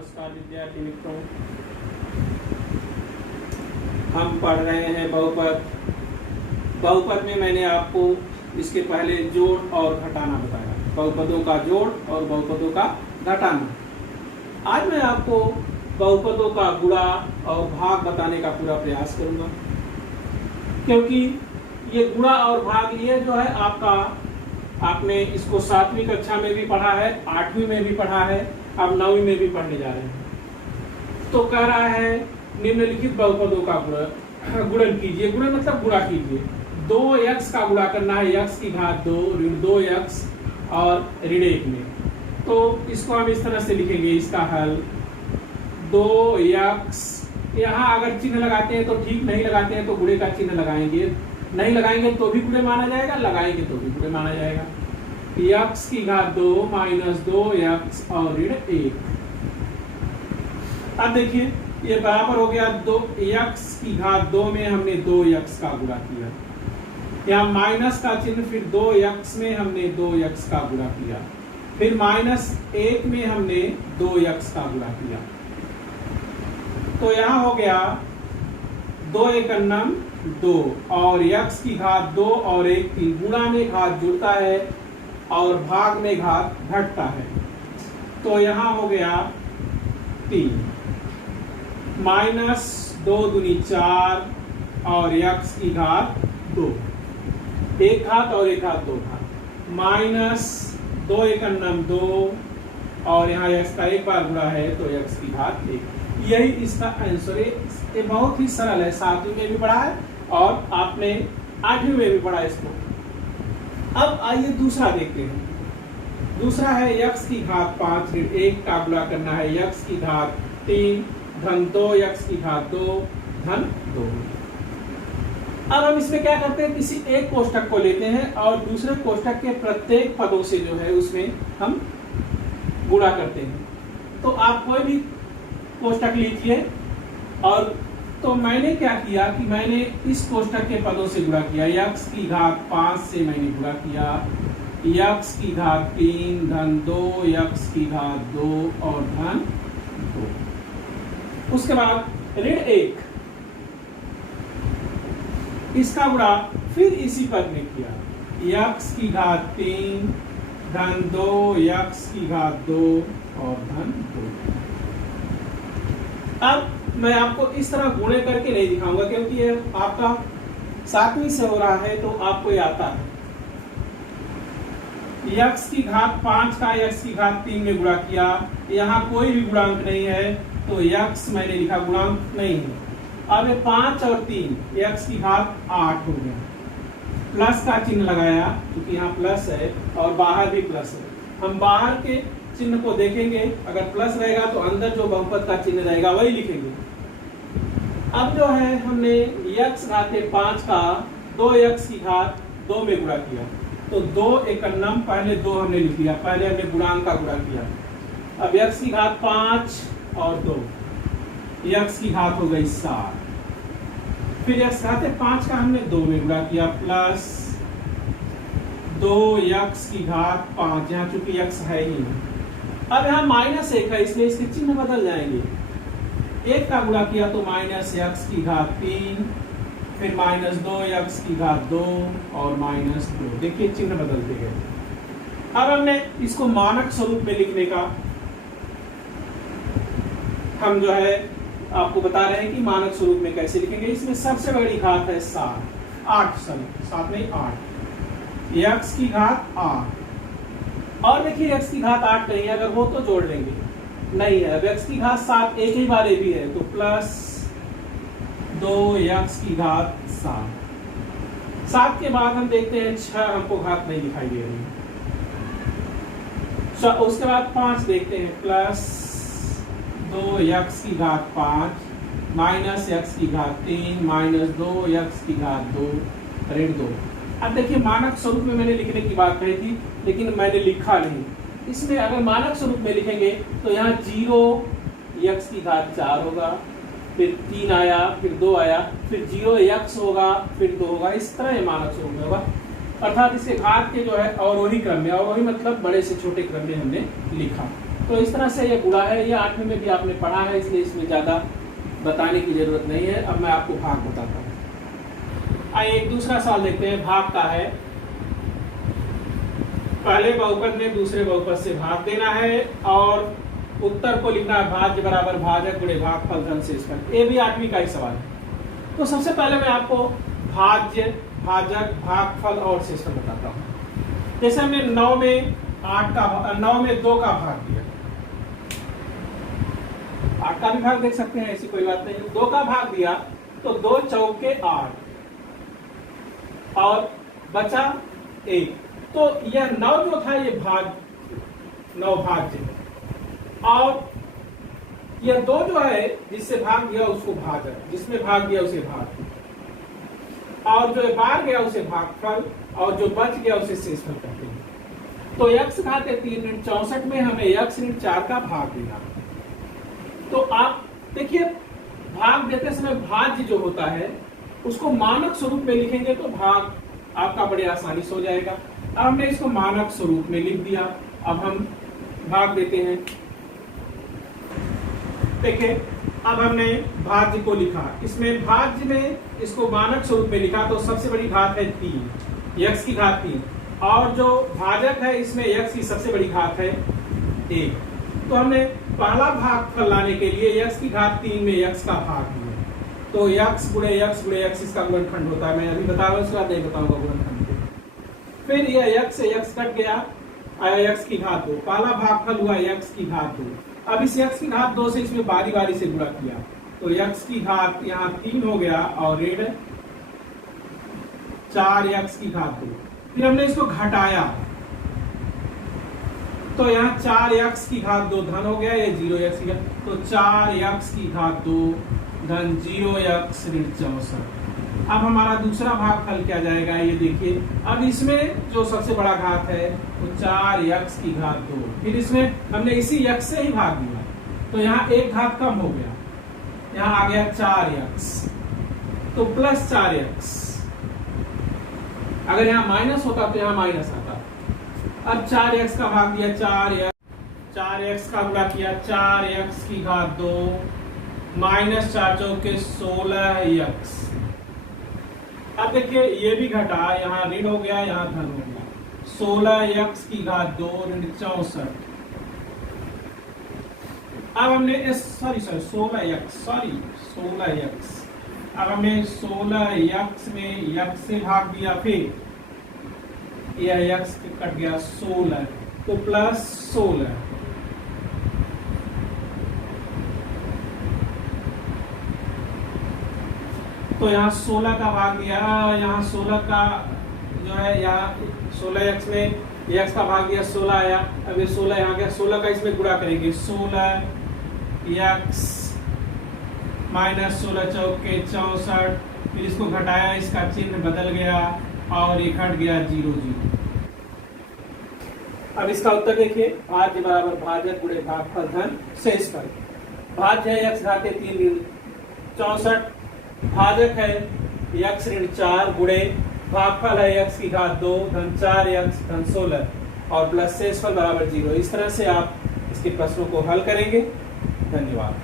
नमस्कार विद्यार्थी मित्रों, हम पढ़ रहे हैं बहुपद। बहुपद में मैंने आपको इसके पहले जोड़ और घटाना बताया, बहुपदों का जोड़ और बहुपदों का घटाना। आज मैं आपको बहुपदों का गुणा और भाग बताने का पूरा प्रयास करूंगा, क्योंकि ये गुणा और भाग ये जो है आपने इसको 7वीं कक्षा में भी पढ़ा है, 8वीं में भी पढ़ा है, अब 9वीं में भी पढ़ने जा रहे हैं। तो कह रहा है निम्नलिखित बहुपदों का गुणन कीजिए। गुणन मतलब गुणा कीजिए। 2x का गुणा करना है x की घात 2 ऋण 2x और ऋण 1 में। तो इसको हम इस तरह से लिखेंगे, इसका हल 2x, यहाँ अगर चिन्ह लगाते हैं तो ठीक, नहीं लगाते हैं तो गुणे का चिन्ह लगाएंगे, नहीं लगाएंगे तो भी गुणे माना जाएगा, लगाएंगे तो भी गुणे माना जाएगा। x की घात 2 माइनस 2x और ऋण 1। अब देखिए ये बराबर हो गया 2x की घात 2 में हमने 2x का गुणा किया, यहाँ माइनस का चिन्ह, फिर 2x में हमने 2x का गुणा किया, फिर माइनस 1 में हमने 2x का गुणा किया। तो यहाँ हो गया 2 एकन्नम 2 और x की घात 2 और 1 3, गुणा में घात जुड़ता है और भाग में घात घटता है। तो यहाँ हो गया 3 माइनस 2 दूनी 4 और x की घात 2, एक घात और एक घात 2 घात, माइनस 2 एकन्नम 2 और यहाँ x का एक बार गुणा है तो x की घात 1। यही इसका आंसर है। ये बहुत ही सरल है, 7वीं में भी पढ़ा है और आपने 8वीं में भी पढ़ा इसको। अब आइए दूसरा देखते हैं। दूसरा है x की घात 5 ऋण 1 का गुणा करना है x की घात 3 धन 2 x की घात 2 धन 2। अब हम इसमें क्या करते हैं, किसी एक कोष्ठक को लेते हैं और दूसरे कोष्ठक के प्रत्येक पदों से जो है उसमें हम गुणा करते हैं। तो आप कोई भी कोष्ठक लीजिए, और तो मैंने क्या किया कि मैंने इस कोष्ठक के पदों से गुणा किया। x की घात 5 से मैंने गुणा किया x की घात 3 धन 2 x की घात 2 और धन 2। उसके बाद ऋण 1, इसका गुणा फिर इसी पद में किया x की घात 3 धन 2 x की घात 2 और धन 2। अब मैं आपको इस तरह गुणे करके नहीं दिखाऊंगा, क्योंकि ये आपका 7वीं से हो रहा है तो आपको ये आता है। x की घात 5 का x की घात 3 में गुणा किया, यहाँ कोई भी गुणांक नहीं है तो x मैंने लिखा, गुणांक नहीं है। अब ये 5 और 3 x की घात 8 हो गया, प्लस का चिन्ह लगाया क्योंकि यहाँ प्लस है और बाहर भी प्लस है। हम बाहर के चिन्ह को देखेंगे, अगर प्लस रहेगा तो अंदर जो बहुपद का चिन्ह रहेगा वही लिखेंगे। अब जो है हमने x घात 5 का 2x की घात 2 में गुणा किया, तो 2 एकन्नम, पहले 2 हमने लिख लिया, पहले हमने गुणांक का गुणा किया। अब x की घात 5 और 2, x की घात हो गई 7, फिर x घात 5 का हमने 2 में गुणा किया, प्लस 2x की घात 5, यहाँ चूंकि x है ही नहीं। अब यहाँ माइनस 1 है इसलिए इसके चिन्ह बदल जाएंगे। 1 का गुणा किया तो माइनस x की घात 3, फिर माइनस 2x की घात 2 और माइनस 2। देखिए चिन्ह बदलते गए। अब हमने इसको मानक स्वरूप में लिखने का हम जो है आपको बता रहे हैं कि मानक स्वरूप में कैसे लिखेंगे। इसमें सबसे बड़ी घात है 7 नहीं 8, x की घात 8। और देखिए x की घात 8 नहीं है, अगर हो तो जोड़ लेंगे, नहीं है। अब x की घात 7 एक ही बार भी है तो प्लस 2x की घात 7 के बाद हम देखते हैं 6, हमको घात नहीं दिखाई दे रही। उसके बाद 5 देखते हैं, प्लस 2x की घात 5 माइनस x की घात 3 माइनस 2x की घात 2 ऋण 2। अब देखिए मानक स्वरूप में मैंने लिखने की बात कही थी, लेकिन मैंने लिखा नहीं। इसमें अगर मानक स्वरूप में लिखेंगे तो यहाँ 0x की घात 4 होगा, फिर 3 आया, फिर 2 आया, फिर 0x होगा, फिर 2 होगा। इस तरह ये मानक स्वरूप में होगा, अर्थात इसके घात के जो है अवरोही क्रम में, अवरोही मतलब बड़े से छोटे क्रम में हमने लिखा। तो इस तरह से ये गुणा है, ये 8वीं में भी आपने पढ़ा है, इसलिए इसमें ज़्यादा बताने की जरूरत नहीं है। अब मैं आपको भाग बताता हूँ। आइए एक दूसरा सवाल देखते हैं। भाग का है, पहले बहुपद में दूसरे बहुपद से भाग देना है और उत्तर को लिखना है भाज्य बराबर भाजक गुणे भागफल धन शेषफल। ये भी 8वीं का ही सवाल है। तो सबसे पहले मैं आपको भाज्य, भाजक, भागफल और शेषफल बताता हूँ। जैसे हमने 9 में 2 का भाग दिया, 8 का भी भाग देख सकते हैं, ऐसी कोई बात नहीं। 2 का भाग दिया तो 2 चौके 8 और बचा 1। तो यह 9 जो था ये 9 भाज्य, और यह 2 जो है जिससे भाग दिया उसको भाजक, जिसमें भाग दिया उसे भाग, और जो बाहर गया उसे भागफल, और जो बच गया उसे शेषफल कहते हैं। तो x घाते 3 ऋण 64 में हमें x ऋण 4 का भाग देना। तो आप देखिए, भाग देते समय भाज्य जो होता है उसको मानक स्वरूप में लिखेंगे तो भाग आपका बड़े आसानी से हो जाएगा। अब हमने इसको मानक स्वरूप में लिख दिया। अब हम भाग देते हैं। देखिए, अब हमने भाज्य को लिखा, इसमें भाज्य में इसको मानक स्वरूप में लिखा तो सबसे बड़ी घात है 3, x की घात 3, और जो भाजक है इसमें x की सबसे बड़ी घात है 1। तो हमने पहला भागफल लाने के लिए x की घात 3 में x का भाग दिया, तो x गुणे x इसका गुणनखंड होता है। मैं अभी बताऊंगा, उसके बाद नहीं बताऊंगा गुणनखंड। फिर यह x से x कट गया, आया x की घात 2, पहला भागफल हुआ x की घात 2। अब इस x की घात 2 से इसमें बारी बारी से गुणा किया तो x की घात यहाँ 3 हो गया और ऋण 4x की घात 2। फिर हमने इसको घटाया तो यहाँ 4x की घात 2 धन हो गया, ये 0x की घात, तो 4x की घात 2 धन 0x ऋण 64। अब हमारा दूसरा भागफल क्या जाएगा, ये देखिए। अब इसमें जो सबसे बड़ा घात है वो 4x की घात 2, फिर इसमें हमने इसी x से ही भाग दिया तो यहाँ एक घात कम हो गया, यहाँ आ गया 4x, तो प्लस 4x। अगर यहाँ माइनस होता तो यहाँ माइनस आता। अब 4x का भाग दिया, 4x का गुणा किया, 4x की घात 2 माइनस 4 चौके 16x। अब देखिए ये भी घटा, यहाँ ऋण हो गया, यहाँ धन हो गया, 16x की घात 2 ऋण 64। अब हमने 16x, अब हमने 16x में x से भाग दिया, फिर यह x कट गया 16 तो प्लस 16। तो यहाँ 16 का भाग दिया, यहाँ 16 का जो है, यहाँ 16x में x का भाग दिया 16 आया। अब ये 16 यहाँ गया, 16 का इसमें गुणा करेंगे, 16x माइनस 16 चौके 64। फिर इसको घटाया, इसका चिन्ह बदल गया और ये घट गया 0 0। अब इसका उत्तर देखिए, भाज्य बराबर भाजक गुणे भागफल धन शेषफल। भाज्य है x घाते 3 ऋण 64, भाजक है x ऋण 4 गुणे भागफल है x की घात 2 धन 4x धन 16 और प्लस शेषफल बराबर 0। इस तरह से आप इसके प्रश्नों को हल करेंगे। धन्यवाद।